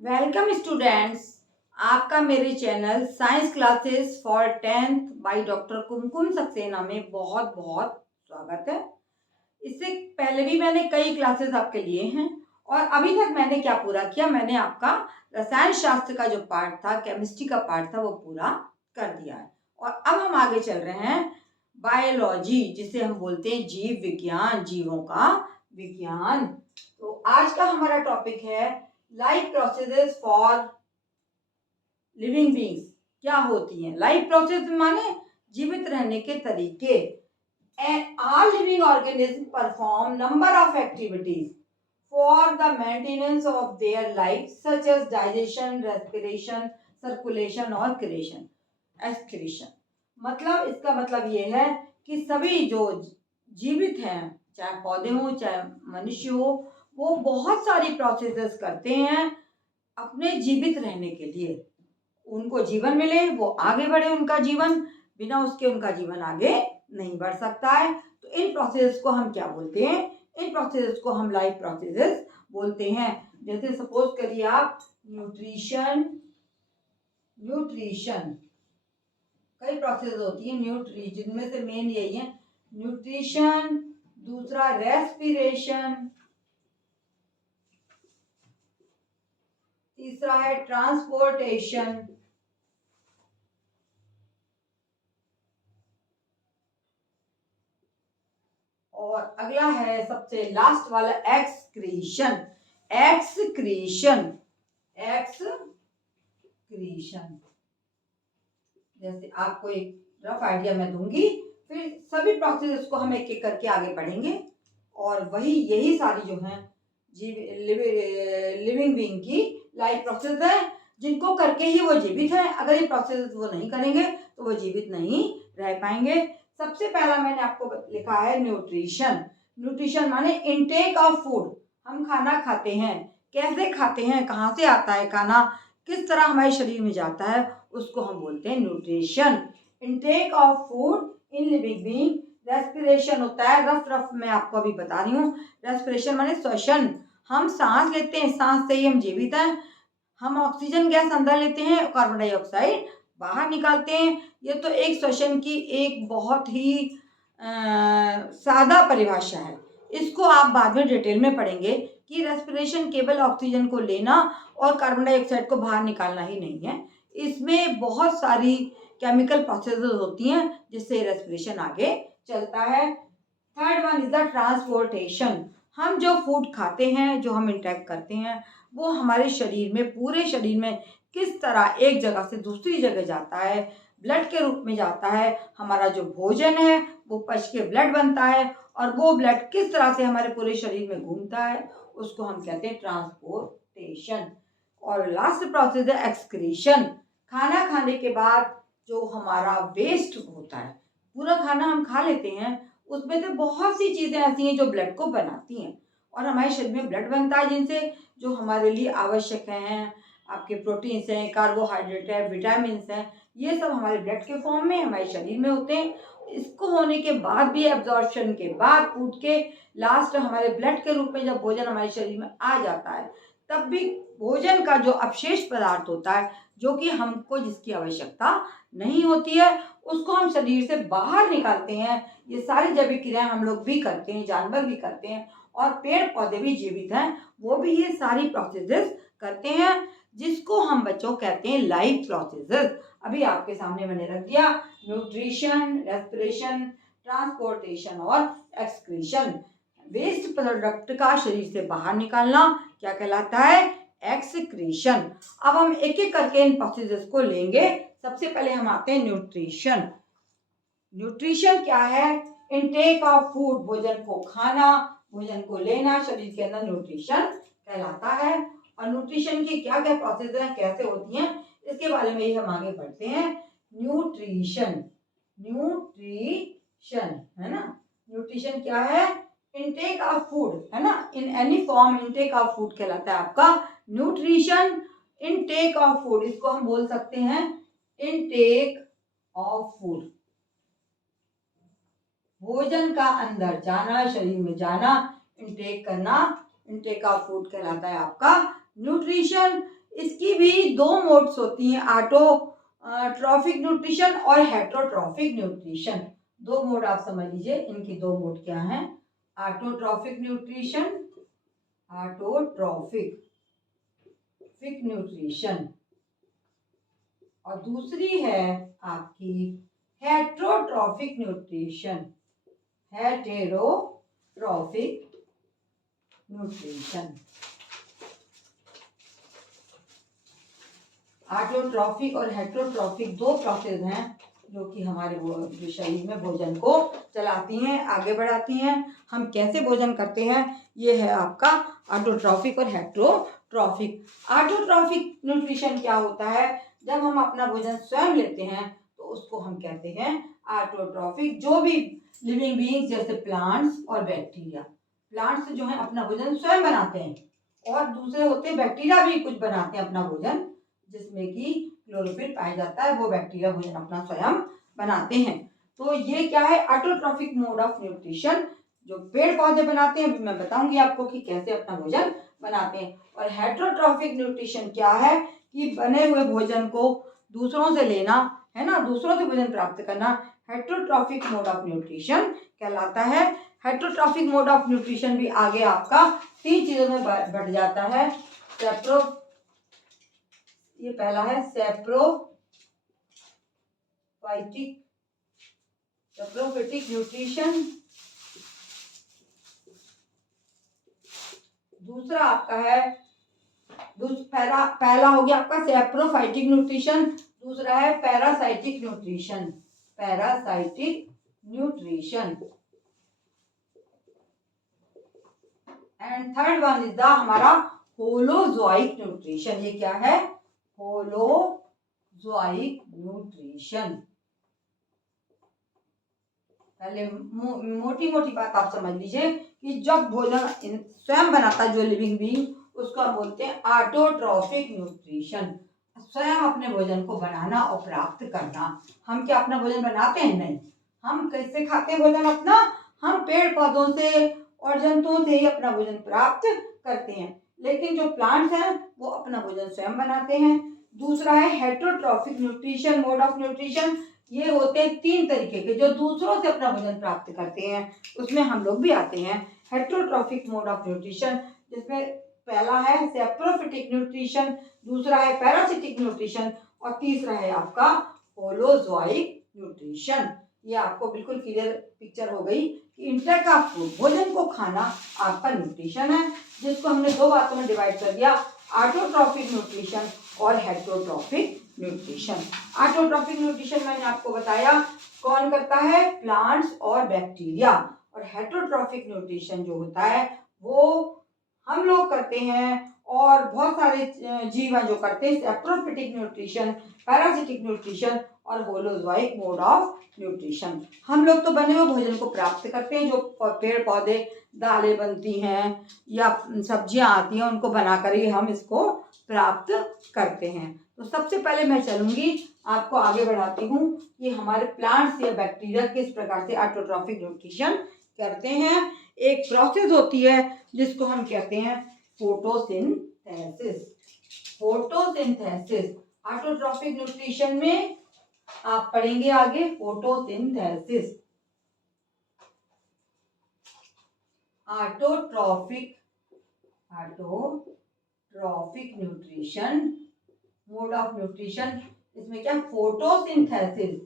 Welcome students. आपका मेरे channel science classes for 10th by doctor Kumkum Saxena में बहुत बहुत स्वागत है। इससे पहले भी मैंने कई क्लासेस आपके लिए हैं और अभी तक मैंने क्या पूरा किया, मैंने आपका रसायन शास्त्र का जो पार्ट था, केमिस्ट्री का पार्ट था, वो पूरा कर दिया है। और अब हम आगे चल रहे हैं बायोलॉजी, जिसे हम बोलते हैं जीव विज्ञान, जीवों का विज्ञान। तो आज का हमारा टॉपिक है life processes for living beings. क्या होती हैं लाइफ प्रोसेस? माने जीवित रहने के तरीके। All living organism perform number of activities for the maintenance of their life such as digestion, respiration, circulation और क्रिएशन, एक्सक्रीशन। मतलब इसका मतलब ये है कि सभी जो जीवित हैं, चाहे पौधे हो चाहे मनुष्य हो, वो बहुत सारी प्रोसेसेस करते हैं अपने जीवित रहने के लिए। उनको जीवन मिले, वो आगे बढ़े उनका जीवन, बिना उसके उनका जीवन आगे नहीं बढ़ सकता है। तो इन प्रोसेस को हम क्या बोलते हैं? इन प्रोसेस को हम लाइफ प्रोसेसेस बोलते हैं। जैसे सपोज करिए आप न्यूट्रिशन, न्यूट्रिशन कई प्रोसेस होती है न्यूट्रिशन, जिनमें से मेन यही है न्यूट्रिशन, दूसरा रेस्पिरेशन, तीसरा है ट्रांसपोर्टेशन, और अगला है सबसे लास्ट वाला एक्सक्रीशन। Excretion, excretion. जैसे आपको एक रफ आइडिया मैं दूंगी, फिर सभी प्रोसेस को हम एक एक करके आगे बढ़ेंगे और वही यही सारी जो है लिविंग बीइंग की लाइफ प्रोसेस है, जिनको करके ही वो जीवित है। अगर ये प्रोसेस वो नहीं करेंगे तो वो जीवित नहीं रह पाएंगे। सबसे पहला मैंने आपको लिखा है न्यूट्रिशन। न्यूट्रिशन माने इनटेक ऑफ फूड। हम खाना खाते हैं, कैसे खाते हैं, कहाँ से आता है खाना, किस तरह हमारे शरीर में जाता है, उसको हम बोलते हैं nutrition. Intake of food in living being. Respiration होता है, रफ रफ मैं आपको अभी बता रही हूँ। रेस्पिरेशन माने श्वसन। हम सांस लेते हैं, सांस से ही हम जीवित हैं। हम ऑक्सीजन गैस अंदर लेते हैं, कार्बन डाइऑक्साइड बाहर निकालते हैं। ये तो एक श्वसन की एक बहुत ही सादा परिभाषा है। इसको आप बाद में डिटेल में पढ़ेंगे कि रेस्पिरेशन केवल ऑक्सीजन को लेना और कार्बन डाइऑक्साइड को बाहर निकालना ही नहीं है। इसमें बहुत सारी केमिकल प्रोसेसेस होती हैं जिससे रेस्पिरेशन आगे चलता है। Third one is the transportation. हम जो फूड खाते हैं, जो हम इंटेक करते हैं, वो हमारे शरीर में, पूरे शरीर में किस तरह एक जगह से दूसरी जगह जाता है, ब्लड के रूप में जाता है। हमारा जो भोजन है वो पच के ब्लड बनता है और वो ब्लड किस तरह से हमारे पूरे शरीर में घूमता है, उसको हम कहते हैं ट्रांसपोर्टेशन। और लास्ट प्रोसेस है एक्सक्रीशन। खाना खाने के बाद जो हमारा वेस्ट होता है, पूरा खाना हम खा लेते हैं, उसमें से बहुत सी चीज़ें ऐसी हैं जो ब्लड को बनाती हैं और हमारे शरीर में ब्लड बनता है, जिनसे जो हमारे लिए आवश्यक हैं, आपके प्रोटीन्स हैं, कार्बोहाइड्रेट है, विटामिन्स हैं, ये सब हमारे ब्लड के फॉर्म में हमारे शरीर में होते हैं। इसको होने के बाद भी, एब्जॉर्प्शन के बाद, फूड के लास्ट हमारे ब्लड के रूप में जब भोजन हमारे शरीर में आ जाता है, तब भी भोजन का जो अवशेष पदार्थ होता है, जो कि हमको जिसकी आवश्यकता नहीं होती है, उसको हम शरीर से बाहर निकालते हैं। ये सारी जैविक क्रियाएं हम लोग भी करते हैं, जानवर भी करते हैं और पेड़ पौधे भी जीवित हैं, वो भी ये सारी प्रोसेसेस करते हैं, जिसको हम बच्चों कहते हैं लाइफ प्रोसेसेस। अभी आपके सामने मैंने रख दिया न्यूट्रिशन, रेस्पिरेशन, ट्रांसपोर्टेशन और एक्सक्रीशन। वेस्ट प्रोडक्ट का शरीर से बाहर निकालना क्या कहलाता है? एक्सक्रीशन। अब हम एक एक करके इन प्रोसेसेस को लेंगे। सबसे पहले हम आते हैं न्यूट्रिशन। न्यूट्रिशन क्या है? इनटेक ऑफ फूड, भोजन को खाना, भोजन को लेना, शरीर के अंदर न्यूट्रिशन कहलाता है। और न्यूट्रिशन की क्या क्या प्रोसेस हैं, कैसे होती हैं, इसके बारे में ही हम आगे बढ़ते हैं। न्यूट्रिशन, न्यूट्रिशन है ना, न्यूट्रिशन क्या है? इनटेक ऑफ फूड है ना, in any form intake of food कहलाता है आपका न्यूट्रिशन। इनटेक ऑफ फूड, इसको हम बोल सकते हैं इनटेक ऑफ फूड, भोजन का अंदर जाना, शरीर में जाना, इनटेक करना, इनटेक ऑफ फूड कहलाता है आपका न्यूट्रिशन। इसकी भी दो मोड्स होती हैं, ऑटोट्रॉफिक न्यूट्रिशन और हेटरोट्रॉफिक न्यूट्रिशन। दो मोड आप समझ लीजिए, इनकी दो मोड क्या हैं, ऑटोट्रॉफिक न्यूट्रिशन, ऑटोट्रॉफिक न्यूट्रिशन, और दूसरी है आपकी heterotrophic nutrition, heterotrophic nutrition. Autotrophic और हेटरोट्रॉफिक दो प्रोसेस हैं जो कि हमारे जो शरीर में भोजन को चलाती हैं, आगे बढ़ाती हैं। हम कैसे भोजन करते हैं, ये है आपका ऑटोट्रॉफिक और हेटरोट्रॉफिक। ऑटोट्रॉफिक न्यूट्रिशन क्या होता है, जब हम अपना भोजन स्वयं लेते हैं तो उसको हम कहते हैं ऑटोट्रॉफिक। जो भी लिविंग बीइंग्स जैसे प्लांट्स और बैक्टीरिया, प्लांट्स जो है अपना भोजन स्वयं बनाते हैं, और दूसरे होते हैं बैक्टीरिया भी कुछ बनाते हैं अपना भोजन, जिसमें कि क्लोरोफिल पाया जाता है, वो बैक्टीरिया भोजन अपना स्वयं बनाते हैं। तो ये क्या है, ऑटोट्रॉफिक मोड ऑफ न्यूट्रिशन, जो पेड़ पौधे बनाते हैं, मैं बताऊंगी आपको कि कैसे अपना भोजन बनाते हैं। और हेटरोट्रॉफिक न्यूट्रिशन क्या है, कि बने हुए भोजन को दूसरों से लेना, है ना, दूसरों से भोजन प्राप्त करना, हेटरोट्रॉफिक मोड ऑफ न्यूट्रिशन कहलाता है। हेटरोट्रॉफिक मोड ऑफ न्यूट्रिशन भी आगे आपका तीन चीजों में बढ़ जाता है। ये पहला है सैप्रोफिटिक न्यूट्रिशन, दूसरा आपका है पहला हो गया आपका सैप्रोफाइटिक न्यूट्रिशन, दूसरा है parasitic nutrition, and third one is the हमारा होलोजोइक न्यूट्रिशन। ये क्या है, होलोजोइक न्यूट्रिशन। पहले मोटी मोटी बात आप समझ लीजिए कि जब भोजन स्वयं बनाता है जो लिविंग बीइंग, उसको हम बोलते हैं ऑटोट्रॉफिक न्यूट्रिशन। स्वयं अपने भोजन को बनाना और प्राप्त करना। हम क्या अपना भोजन बनाते हैं? नहीं। हम कैसे खाते हैं भोजन अपना? हम पेड़ पौधों से और जंतुओं से ही अपना भोजन प्राप्त करते हैं। लेकिन जो प्लांट्स हैं वो अपना भोजन स्वयं बनाते हैं। दूसरा है heterotrophic nutrition, mode of nutrition. ये होते हैं तीन तरीके के, जो दूसरों से अपना भोजन प्राप्त करते हैं, उसमें हम लोग भी आते हैं। हेटरोट्रॉफिक मोड ऑफ न्यूट्रिशन, जिसमें पहला है सैप्रोफिटिक न्यूट्रिशन, दूसरा है पैरासिटिक न्यूट्रिशन, और तीसरा है आपका होलोजोइक न्यूट्रिशन। ये आपको बिल्कुल क्लियर पिक्चर हो गई कि इंटेक ऑफ फूड, भोजन को खाना आपका न्यूट्रिशन है, जिसको हमने दो बातों में डिवाइड कर दिया, ऑटोट्रॉफिक न्यूट्रिशन और हेटरोट्रॉफिक न्यूट्रिशन। ऑटोट्रॉफिक न्यूट्रिशन मैंने आपको बताया कौन करता है, प्लांट्स और बैक्टीरिया। और हेटरोट्रॉफिक न्यूट्रिशन जो होता है वो हम लोग करते हैं, और बहुत सारे जीव हैं जो करते हैं। सैप्रोफिटिक न्यूट्रिशन, पैरासिटिक न्यूट्रिशन और होलोजोइक मोड ऑफ न्यूट्रिशन। हम लोग तो बने हुए भोजन को प्राप्त करते हैं, जो पेड़ पौधे, दालें बनती हैं या सब्जियां आती हैं, उनको बनाकर ही हम इसको प्राप्त करते हैं। तो सबसे पहले मैं चलूंगी, आपको आगे बढ़ाती हूँ कि हमारे प्लांट्स या बैक्टीरिया किस प्रकार से ऑटोट्रॉफिक न्यूट्रिशन करते हैं। एक प्रोसेस होती है जिसको हम कहते हैं फोटोसिंथेसिस। ऑटोट्रॉफिक न्यूट्रिशन में आप पढ़ेंगे आगे photosynthesis. Autotrophic nutrition, mode of nutrition, इसमें क्या, फोटोसिंथेसिस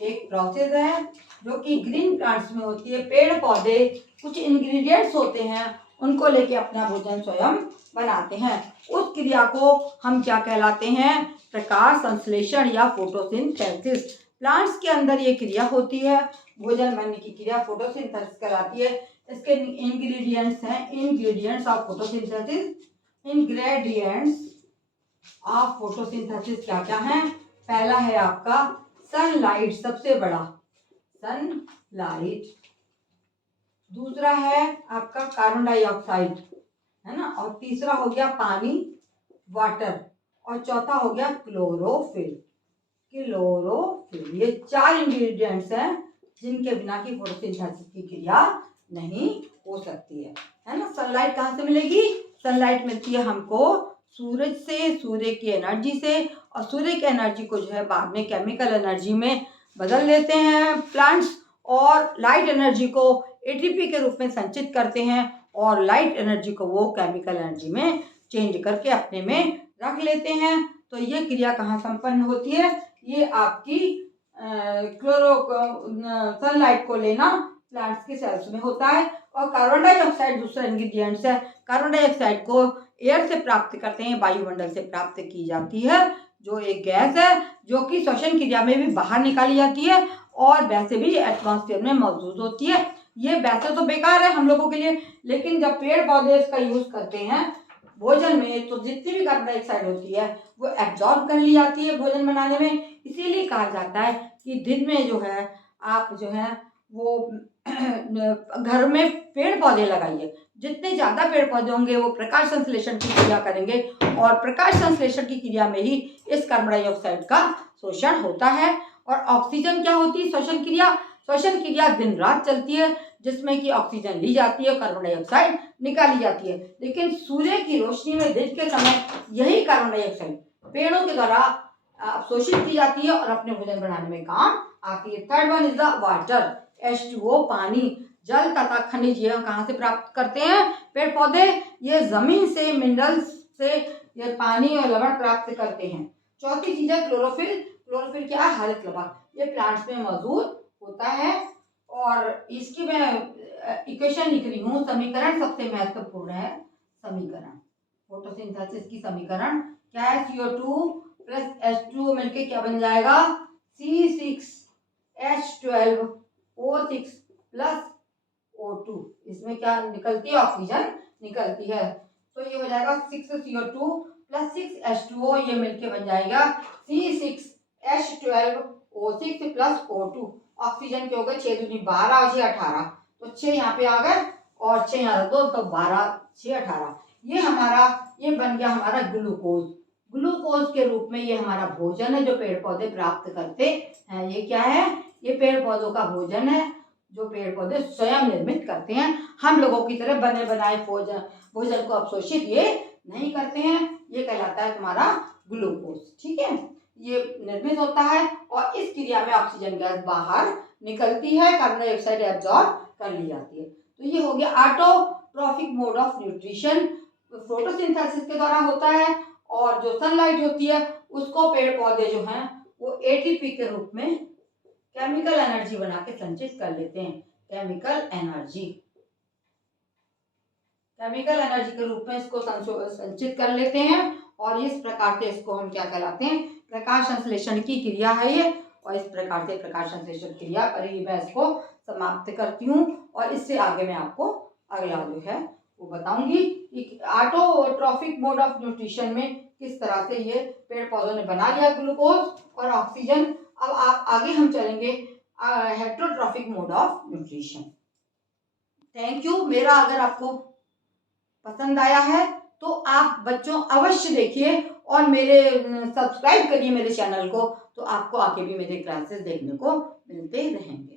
एक प्रोसेस है जो कि ग्रीन प्लांट्स में होती है। पेड़ पौधे कुछ इंग्रेडिएंट्स होते हैं, उनको लेके अपना भोजन स्वयं बनाते हैं। उस क्रिया को हम क्या कहलाते हैं, प्रकाश संश्लेषण या फोटोसिंथेसिस। प्लांट्स के अंदर ये क्रिया होती है, भोजन बनने की क्रिया फोटोसिंथेसिस कहलाती है। इसके इंग्रेडिएंट्स हैं, ingredients of photosynthesis. Ingredients of photosynthesis क्या क्या हैं? पहला है आपका सनलाइट, सबसे बड़ा सनलाइट। दूसरा है आपका कार्बन डाइऑक्साइड, है ना, और तीसरा हो गया पानी, वाटर, और चौथा हो गया क्लोरोफिल। ये चार इंग्रेडिएंट्स हैं जिनके बिना की फोटोसिंथेसिस की क्रिया नहीं हो सकती है ना। सनलाइट कहाँ से मिलेगी? सनलाइट मिलती है हमको सूरज से, सूर्य की एनर्जी से, और सूर्य की एनर्जी को जो है बाद में केमिकल एनर्जी में बदल देते हैं प्लांट्स, और लाइट एनर्जी को एटीपी के रूप में संचित करते हैं, और लाइट एनर्जी को वो केमिकल एनर्जी में चेंज करके अपने में रख लेते हैं। तो ये क्रिया कहाँ संपन्न होती है? ये आपकी सनलाइट को लेना प्लांट्स के सेल्स में होता है। और कार्बन डाइऑक्साइड दूसरा इंग्रेडिएंट्स है। कार्बन डाइऑक्साइड को एयर से प्राप्त करते हैं, वायुमंडल से प्राप्त की जाती है, जो एक गैस है जो कि श्वसन क्रिया में भी बाहर निकाली जाती है और वैसे भी एटमॉस्फेयर में मौजूद होती है। ये वैसे तो बेकार है हम लोगों के लिए, लेकिन जब पेड़ पौधे इसका यूज करते हैं भोजन में, तो जितनी भी कार्बन डाइऑक्साइड होती है वो एब्जॉर्ब कर ली जाती है भोजन बनाने में। इसीलिए कहा जाता है कि दिन में जो है आप जो है वो घर में पेड़ पौधे लगाइए। जितने ज़्यादा पेड़ पौधे होंगे वो प्रकाश संश्लेषण की क्रिया करेंगे, और प्रकाश संश्लेषण की क्रिया में ही इस कार्बन डाइऑक्साइड का शोषण होता है। और ऑक्सीजन क्या होती है? श्वसन क्रिया। श्वसन क्रिया दिन रात चलती है, जिसमें कि ऑक्सीजन ली जाती है, कार्बन डाइऑक्साइड निकाली जाती है। लेकिन सूर्य की रोशनी में दिन के समय यही कार्बन डाइऑक्साइड पेड़ों के द्वारा अवशोषित की जाती है और अपने भोजन बनाने में काम आती है। Third one is the water, H2O, पानी। जल तथा खनिज ये कहाँ से प्राप्त करते हैं? पेड़ पौधे। ये जमीन से, मिनरल्स से ये पानी और लवण प्राप्त करते हैं। चौथी चीज है क्लोरोफिल। क्लोरोफिल क्या है? हरित लवण। ये प्लांट्स में मौजूद होता है। और इसकी मैं इक्वेशन लिख रही हूँ, समीकरण सबसे महत्वपूर्ण है। समीकरण फोटोसिंथेसिस की समीकरण क्या है? CO2 प्लस H2O मिलके क्या बन जाएगा? C6H12O6 plus O2। इसमें क्या निकलती है? ऑक्सीजन निकलती है। तो ये हो जाएगा 6CO2 प्लस 6H2O, ये मिलके बन जाएगा C6H12O6 प्लस O2। ऑक्सीजन के हो गए 6 दूनी 12 और 6 18, तो 6 यहाँ पे आ गए और 6 यहाँ रख दो, तो 12 6 18। ये बन गया हमारा ग्लूकोज। ग्लूकोज के रूप में ये हमारा भोजन है जो पेड़ पौधे प्राप्त करते हैं। ये क्या है? ये पेड़ पौधों का भोजन है जो पेड़ पौधे स्वयं निर्मित करते हैं। हम लोगों की तरह बने बनाए भोजन को अवशोषित ये नहीं करते हैं। ये कहलाता है तुम्हारा ग्लूकोज। ठीक है, ये निर्मित होता है और इस क्रिया में ऑक्सीजन गैस बाहर निकलती है, कार्बन डाइऑक्साइड एब्जॉर्ब कर ली जाती है। तो ये हो गया autotrophic mode of nutrition, photosynthesis के द्वारा होता है। और जो सनलाइट होती है उसको पेड़ पौधे जो हैं वो एटीपी के रूप में केमिकल एनर्जी बना के संचित कर लेते हैं। केमिकल एनर्जी के रूप में इसको संचित कर लेते हैं, और इस प्रकार से इसको हम क्या कहलाते हैं? प्रकाश संश्लेषण की क्रिया है ये। और इस प्रकार से प्रकाश संश्लेषण क्रिया पर ही मैं इसको समाप्त करती हूँ, और इससे आगे मैं आपको अगला जो है वो बताऊंगी कि ऑटोट्रॉफिक मोड ऑफ न्यूट्रिशन में किस तरह से ये पेड़ पौधों ने बना लिया ग्लूकोज और ऑक्सीजन। अब आगे हम चलेंगे heterotrophic mode of nutrition. Thank you. मेरा अगर आपको पसंद आया है तो आप बच्चों अवश्य देखिए और मेरे सब्सक्राइब करिए मेरे चैनल को, तो आपको आगे भी मेरे क्लासेस देखने को मिलते रहेंगे।